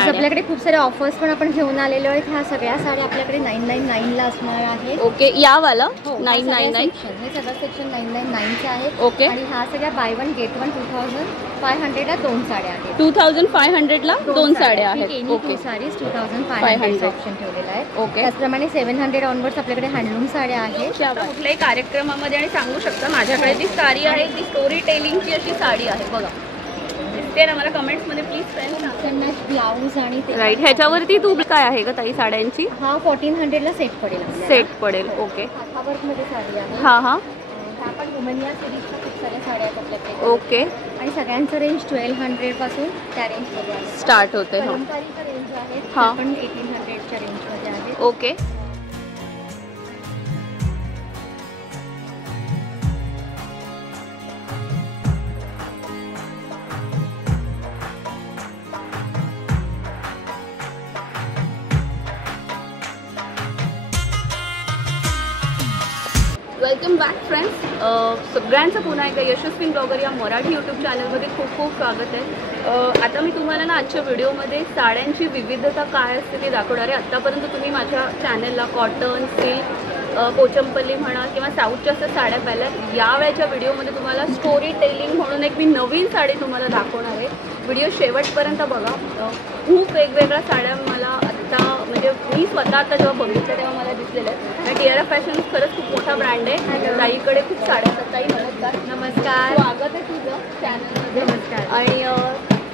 आज आपल्याकडे खूप सारे ऑफर्स पण आपण घेऊन आलेलो आहेत. ह्या सगळ्या साड्या आपल्याकडे 999 ला असणार आहे. ओके, या वाला 999 हे सगळं सेक्शन 999 चे आहे. ओके, आणि ह्या सगळ्या बाय वन गेट वन 2500 ला दोन साड्या आहेत. 2500 ला दोन साड्या आहेत. ओके, साडीज 2500 ऑप्शन ठेवलेला आहे. ओके, त्याचप्रमाणे 700 ऑनवर्ड्स आपल्याकडे हँडलूम साड्या आहेत. कुठल्याही कार्यक्रमामध्ये आणि सांगू शकता माझ्याकडे जी साडी आहे ती स्टोरी टेलिंगची अशी साडी आहे बघा. दिसते ना मला कमेंट्स मध्ये प्लीज फ्रेंड्स. ब्लाऊज आणि राईट, ह्याच्यावरती तू काय आहे का ताई साड्यांची? हा 1400 ला सेट पडेल. सेट पडेल. ओके, हातावर्क मध्ये साडी आहे. हा हा, ह्या पण वुमनिया सिरीजच्या खूप साऱ्या साड्या आहेत आपल्याकडे. ओके, आणि सगळ्यांचं रेंज 1200 पासून त्या रेंज मध्ये स्टार्ट होते. कलमकारीचं रेंज आहे. हा, पण 1800 च्या रेंज मध्ये आहे. Okay, welcome back friends. सगळ्यांचं पुन्हा एकदा यशस्वी ब्लॉगर या मराठी यूट्यूब चॅनलमध्ये खूप खूप स्वागत आहे. आता मी तुम्हाला ना आजच्या व्हिडिओमध्ये साड्यांची विविधता काय असते ते दाखवणार आहे. आत्तापर्यंत तुम्ही माझ्या चॅनलला कॉटन, सिल्क, पोचमपल्ली म्हणा किंवा साऊथच्या असं साड्या पाहिल्या. या वेळच्या व्हिडिओमध्ये तुम्हाला स्टोरी टेलिंग म्हणून एक मी नवीन साडी तुम्हाला दाखवणार आहे. व्हिडिओ शेवटपर्यंत बघा. खूप वेगवेगळ्या साड्या मला आत्ता म्हणजे मी स्वतः आता जेव्हा बघितलं तेव्हा मला दिसलेलं आहे. आणि टिआरएफ फॅशन खरंच खूप मोठा ब्रँड आहे. ताईकडे खूप साड्या असतात. ताई नमस्कार. नमस्कार, स्वागत आहे तुझं चॅनलमध्ये. नमस्कार. आणि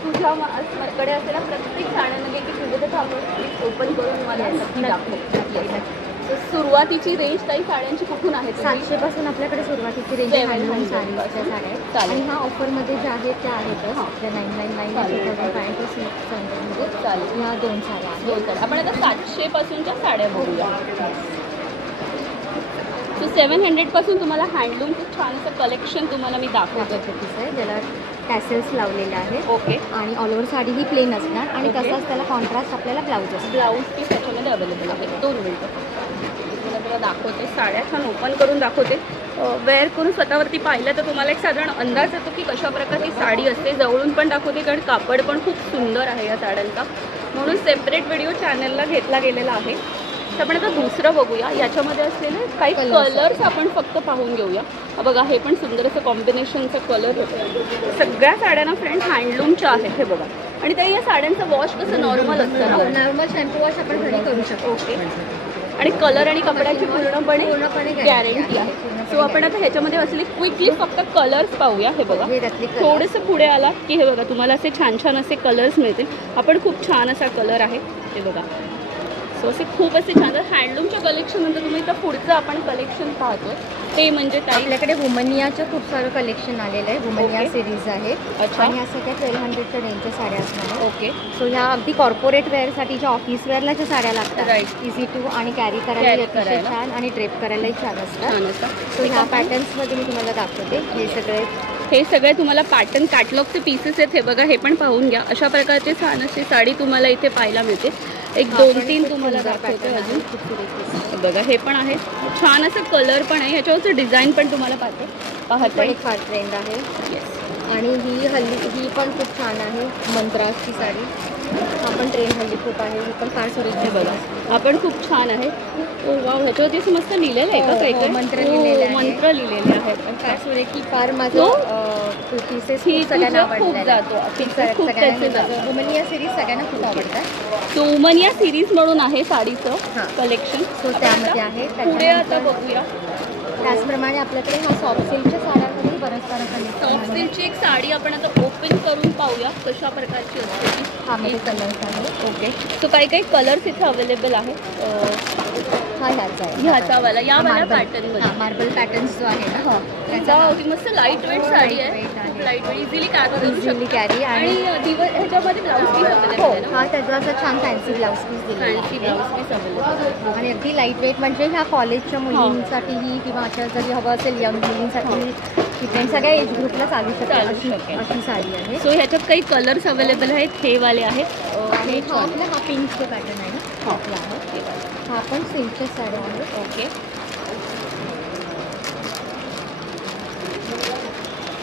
तुझ्या कडे असलेल्या प्रत्येक साड्यांमध्ये की विविधता आपण ओपन करून मला नक्की दाखव. सुरुवातीची रेंज काही साड्यांची कुठून आहे? 700 पासून आपल्याकडे सुरुवातीची रेंज हँडलूम साडीच्या साड्या आहेत. आणि ह्या ऑफरमध्ये ज्या आहेत त्या आहेतच. आपल्या 999 2500 चालेल. ह्या दोन साड्या आहेत. आपण आता 700 पासूनच्या साड्या बघूया. सो 700 पासून तुम्हाला हँडलूमचं छान असं कलेक्शन तुम्हाला मी दाखवतो. पीस आहे ज्याला टॅसेल्स लावलेले आहेत. ओके, आणि ऑल ओव्हर साडी ही प्लेन असणार. आणि तसाच त्याला कॉन्ट्रास्ट आपल्याला ब्लाऊज असतो. ब्लाऊज पीस त्याच्यामध्ये अवेलेबल आहे. 2 मिनिटं तुला दाखवते. साड्या छान ओपन करून दाखवते. वेअर करून स्वतःवरती पाहिलं तर तुम्हाला एक साधारण अंदाज येतो की कशा प्रकारची साडी असते. जवळून पण दाखवते कारण कापड पण खूप सुंदर आहे या साड्यांचा. म्हणून सेपरेट व्हिडिओ चॅनलला घेतला गेलेला आहे. तर आपण आता दुसरं बघूया. याच्यामध्ये असलेले काही कलर्स आपण फक्त पाहून घेऊया. बघा, हे पण सुंदर असं कॉम्बिनेशनचं कलर होतं. सगळ्या साड्यांना फ्रेंड हँडलूमच्या आहेत हे बघा. आणि त्या या साड्यांचं वॉश कसं नॉर्मल असतं ना, नॉर्मल शॅम्पू वॉश आपण घरी करू शकतो. ओके, आणि कलर आणि कपड्याची पूर्णपणे गॅरंटी आहे. सो आपण आता ह्याच्यामध्ये असले क्विकली फक्त कलर्स पाहूया. हे बघा, थोडंसं पुढे आला की हे बघा तुम्हाला असे छान छान असे कलर्स मिळतील. आपण खूप छान असा कलर आहे हे बघा. सो असे खूप असे छान हँडलूमच्या कलेक्शन नंतर तुम्ही तर पुढचं आपण कलेक्शन पाहतो ते म्हणजे आपल्याकडे वुमनियाचं खूप सारं कलेक्शन आलेलं आहे. वुमनिया सिरीज आहे. अच्छा, आणि ह्या सगळ्या 1200च्या रेंजच्या साड्या असणार. ओके, सो ह्या अगदी कॉर्पोरेट वेअरसाठी ज्या ऑफिस वेअरला ज्या साड्या लागतात. राईट, इझी टू आणि कॅरी करायला अतिशय छान आणि ड्रेप करायलाही छान असतात. सो ह्या पॅटर्न्समध्ये मी तुम्हाला दाखवते. हे सगळे तुम्हाला पॅटर्न कॅटलॉगचे पीसेस आहेत. हे बघा, हे पण पाहून घ्या. अशा प्रकारचे छान अशी साडी तुम्हाला इथे पाहायला मिळते. एक 2-3 तुम्हाला दाखवते अजून. बघा, हे पण आहे छान असं कलर पण आहे. ह्याच्यावरचं डिझाईन पण तुम्हाला पाहता एक फार ट्रेंड आहे. आणि ही पण खूप छान आहे. मंत्राची साडी हा पण ट्रेंड हल्ली खूप आहे. ही पण फार सुरेख. बघा, आपण खूप छान आहे. वाव, ह्याच्यावरती असं मस्त लिहिलेलं आहे का? काही मंत्र लिहिलेले आहेत. पण फार सुरेख. ही फार माझं पीसेस सगळ्यांना खूप जातो. वुमनिया सिरीज सगळ्यांना खूप आवडतात. सो वुमनिया सिरीज म्हणून आहे साडीचं कलेक्शन. सो त्यामध्ये आहे. पुढे आता बघूया. त्याचप्रमाणे आपल्याकडे ह्या सॉफ्ट सिल्कच्या साड्यांमध्ये बऱ्याच साऱ्या सॉफ्ट सिल्कची एक साडी आपण आता ओपन करून पाहूया कशा प्रकारची असते ती. हा मध्ये कलर्स आहे. ओके, सो काही काही कलर्स इथे अवेलेबल आहे. हा ह्याचा आहे. ह्याचावाला या वाला पॅटर्नमध्ये मार्बल पॅटर्न्स जो आहे ना, त्याचा मस्त लाईट वेट साडी आहे. खूप लाईट वेट, इझिली कॅरी. आणि ह्याच्यामध्ये ब्लाऊज पीस अवेलेबल आहे. हा त्याचा असं छान फॅन्सी ब्लाऊज पीस दिलेला आहे. ब्लाऊज पीस अवेलेबल आणि अगदी लाईट वेट म्हणजे ह्या कॉलेजच्या मुलींसाठीही किंवा अशा जरी हवं असेल यंग मुलींसाठी डिपेंड सगळ्या एज ग्रुपला चालू शकेल अशी साडी आहे. सो ह्याच्यात काही कलर्स अवेलेबल आहेत. हे वाले आहेत. आणि हा आपला हा पिंकचा पॅटर्न आहे ना, आपला आहे. हा पण सिल्कच्या साड्या आहेत. ओके,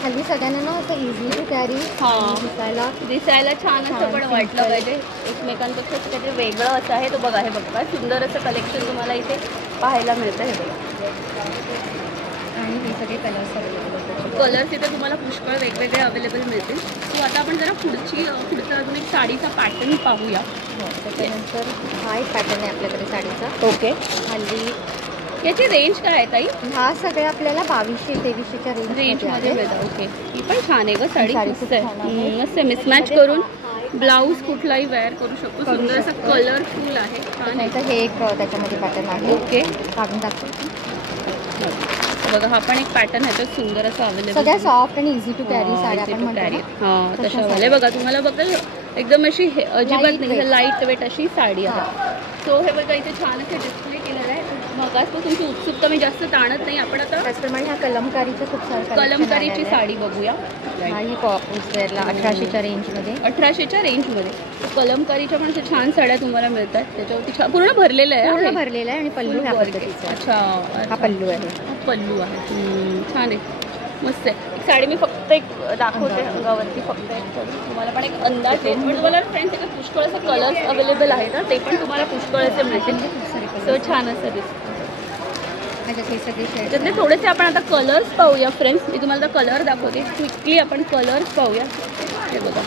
हल्ली सगळ्यांना ना असं इझी टू कॅरी दिसायला छान असं पण वाटलं पाहिजे. एकमेकांपेक्षा काहीतरी वेगळं असं आहे. तो बघा, हे बघा काय सुंदर असं कलेक्शन तुम्हाला इथे पाहायला मिळतं. हे बघा, आणि हे सगळे कलर्स अवेलेबल. कलर्स इथे तुम्हाला पुष्कळ वेगवेगळे अवेलेबल मिळतील. सो आता आपण जरा पुढचा अजून एक साडीचा पॅटर्न पाहूया. त्याच्यानंतर हा एक पॅटर्न आहे आपल्याकडे साडीचा. ओके, हल्ली याची रेंज काय आहे ताई? हा सगळे आपल्याला 2200-2300च्या रेंजमध्ये मिळतं. ओके, ही पण छान आहे ग साडी. साडी मस्त खूप आहे. छान आहे. मस्त मिसमॅच करून ब्लाऊज कुठलाही वेअर करू शकतो. सुंदर असं कलरफुल आहे, छान आहे. हे एक त्याच्यामध्ये पॅटर्न आहे. ओके, काढून दाखवते. बघा, हा पण एक पॅटर्न आहे, सुंदर असं अवेलेबल. सगळ्या सॉफ्ट आणि इझी टू कॅरी साड्या आपण म्हणतो. हां, तशा वाले बघा तुम्हाला बघा एकदम अशी अजिबात नाही, लाईट वेट अशी साडी आहे. सो हे बघा इथे छान असं डिस्प्ले केलेलं आहे. मगासपासून तुमची उत्सुकता मी जास्त ताणत नाही. आपण आता त्याचप्रमाणे ह्या कलमकारीचं खूप सारं कलमकारीची साडी बघूया. हा ही कॉपरला 1800च्या रेंजमध्ये. 1800च्या रेंजमध्ये कलमकारीच्या पण अशा छान साड्या तुम्हाला मिळतात. त्याच्यावरती छान पूर्ण भरलेलं आहे. पूर्ण भरलेलं आहे आणि पल्लू ह्या पद्धतीचा. अच्छा, हा पल्लू आहे. पल्लू आहे. छान आहे, मस्त आहे. एक साडी मी फक्त एक दाखवते अंगावरती, फक्त एक तुम्हाला पण एक अंदाज येईल. पण तुम्हाला फ्रेंड्स इथे पुष्कळ असं कलर्स अवेलेबल आहेत ना, ते पण तुम्हाला पुष्कळ असे मिळतील. सो छान असं दिसतं. त्याच्यातले थोडेसे आपण आता कलर्स पाहूया फ्रेंड्स. मी तुम्हाला कलर दाखवते क्विकली. आपण कलर्स पाहूया. हे बघा,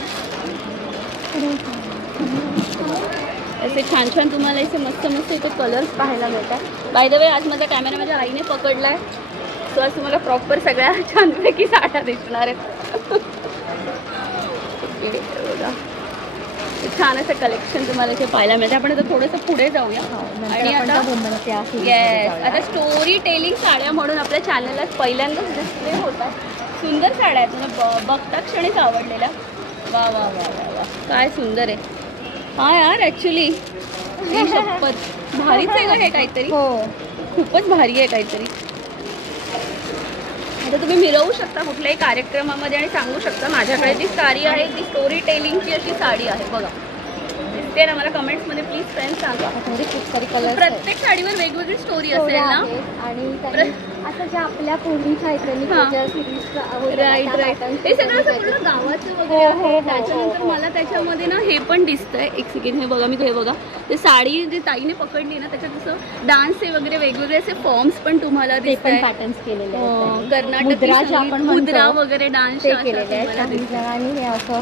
असे छान छान तुम्हाला असे मस्त मस्त इथे कलर्स पाहायला मिळतात. बाय द वे, आज माझा कॅमेरा माझ्या आईने पकडला आहे. सो आज तुम्हाला प्रॉपर सगळ्या छानपैकी साड्या दिसणार आहेत. बघा, छान असं कलेक्शन तुम्हाला इथे पाहायला मिळतं. आपण आता थोडंसं पुढे जाऊया. आणि आता स्टोरी टेलिंग साड्या म्हणून आपल्या चॅनलला पहिल्यांदाच डिस्प्ले होतात. सुंदर साड्या आहेत, मला बघता क्षणीच आवडलेल्या. वा वा वा वा वा, काय सुंदर आहे. हा यार, ॲक्च्युली शपथ भारीच आहे का हे काहीतरी. हो, खूपच भारी आहे काहीतरी. आता तुम्ही मिरवू शकता कुठल्याही कार्यक्रमामध्ये आणि सांगू शकता माझ्याकडे जी साडी आहे ती स्टोरी टेलिंगची अशी साडी आहे. बघा, दिसते ना मला? कमेंट्समध्ये प्लीज फ्रेंड्स सांगा. खूप सारी कलर. प्रत्येक साडीवर वेगवेगळी स्टोरी असेल ना. आणि आता ज्या आपल्या पूर्वीच्या राईट राईट, हे सगळं पूर्ण गावाचं वगैरे आहे. त्याच्यानंतर मला त्याच्यामध्ये ना हे पण दिसतंय. एक सेकंड, हे बघा, मी हे बघा, ते साडी जी ताईने पकडली ना त्याच्यात असं डान्सचे वगैरे वेगवेगळे असे फॉर्म्स पण तुम्हाला दिसतात. पॅटर्न्स केलेले आहेत. कर्नाटक मुद्रा वगैरे डान्स केलेले आहेत. आणि हे असं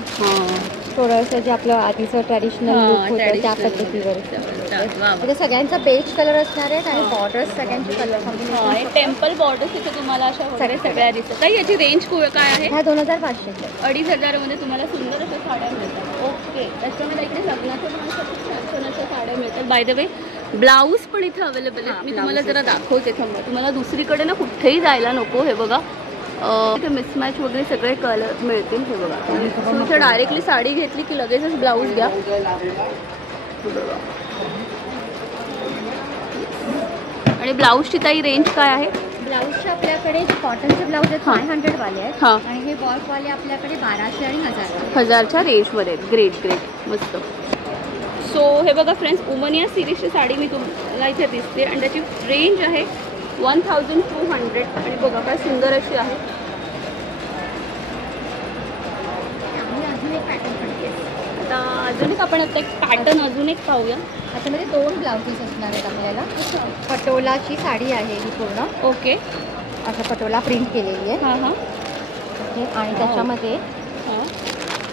थोडंसं जे आपलं आधीचं ट्रॅडिशनल लुक होतं त्या पद्धतीवर. म्हणजे सगळ्यांचा बेज कलर असणार आहेत आणि बॉर्डर्स सगळ्यांचे कलर. टेम्पल बॉर्डर्स इथे तुम्हाला अशा वगैरे सगळ्या दिसतात. काही याची रेंज काय आहे? ह्या 2500. 2500 मध्ये तुम्हाला सुंदर अशा साड्या मिळतात. ओके, त्याच्यामध्ये इकडे लग्नाच्या छान अशा साड्या मिळतात. बाय द वे, ब्लाऊज पण इथे अवेलेबल आहेत. मी तुम्हाला जरा दाखवते. तुम्हाला दुसरीकडे ना कुठेही जायला नको. हे बघा, इथे मिसमॅच वगैरे सगळे कलर मिळतील. हे बघा, तुम्ही इथे डायरेक्टली साडी घेतली की लगेचच ब्लाऊज घ्या. आणि ब्लाऊजची ताई रेंज काय आहे? ब्लाऊजचे आपल्याकडे कॉटनचे ब्लाऊज आहेत 500 वाले आहेत. आणि हे वर्कवाले आपल्याकडे 1200 आणि 1000च्या रेंजमध्ये. ग्रेट ग्रेट, मस्त. सो हे बघा फ्रेंड्स, उमनिया सिरीजची साडी मी तुम्हाला इथे दिसते आणि त्याची रेंज आहे 1200. आणि बघा काय सुंदर अशी आहे. आता अजून एक आपण आता एक पॅटर्न अजून एक पाहूया. त्याच्यामध्ये 2 ब्लाउजेस असणार आहेत आपल्याला. पटोलाची साडी आहे ही पूर्ण. ओके, असं पटोला प्रिंट केलेली आहे. हां हां. ओके, आणि त्याच्यामध्ये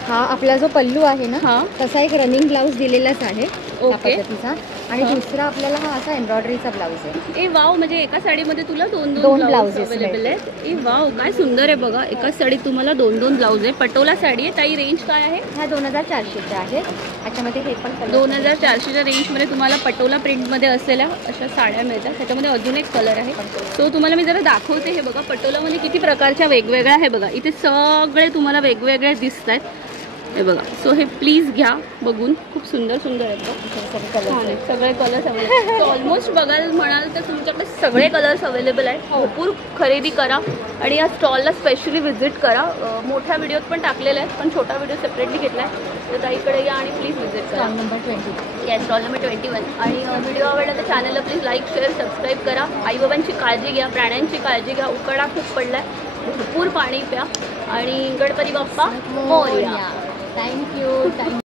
हा आपला जो पल्लू आहे ना तसा एक रनिंग ब्लाऊज दिलेलाच आहे त्या पद्धतीचा. आणि दुसरा आपल्याला हा असा एम्ब्रॉयडरीचा ब्लाऊज आहे. ए वाव, म्हणजे एका साडीमध्ये तुला दोन ब्लाऊज अवेलेबल आहेत. ए वाव, काय सुंदर आहे बघा. एकाच साडीत तुम्हाला 2 ब्लाऊज आहे. पटोला साडी आहे. ताई रेंज काय आहे? ह्या 2400च्या आहेत. त्याच्यामध्ये हे पण 2400च्या रेंजमध्ये तुम्हाला पटोला प्रिंटमध्ये असलेल्या अशा साड्या मिळतात. त्याच्यामध्ये अजून एक कलर आहे. तो तुम्हाला मी जरा दाखवते. हे बघा, पटोलामध्ये किती प्रकारच्या वेगवेगळ्या आहे बघा. इथे सगळे तुम्हाला वेगवेगळे दिसत आहेत. हे बघा, सो हे प्लीज घ्या बघून. खूप सुंदर सुंदर आहेत सगळे कलर्स अवेलेबल. ऑलमोस्ट बघायला म्हणाल तर तुमच्याकडे सगळे कलर्स अवेलेबल आहेत. भरपूर खरेदी करा आणि या स्टॉलला स्पेशली व्हिजिट करा. मोठ्या व्हिडिओत पण टाकलेल्या आहेत, पण छोटा व्हिडिओ सेपरेटली घेतला आहे. तर ताईकडे या आणि प्लीज व्हिजिट करा. Stall number 20. या स्टॉल नंबर 21. आणि व्हिडिओ आवडला तर चॅनलला प्लीज लाईक शेअर सबस्क्राईब करा. आईबाबांची काळजी घ्या, प्राण्यांची काळजी घ्या. उकाडा खूप पडला आहे. भरपूर पाणी प्या आणि गणपती बाप्पा मोरया. थँक्यू.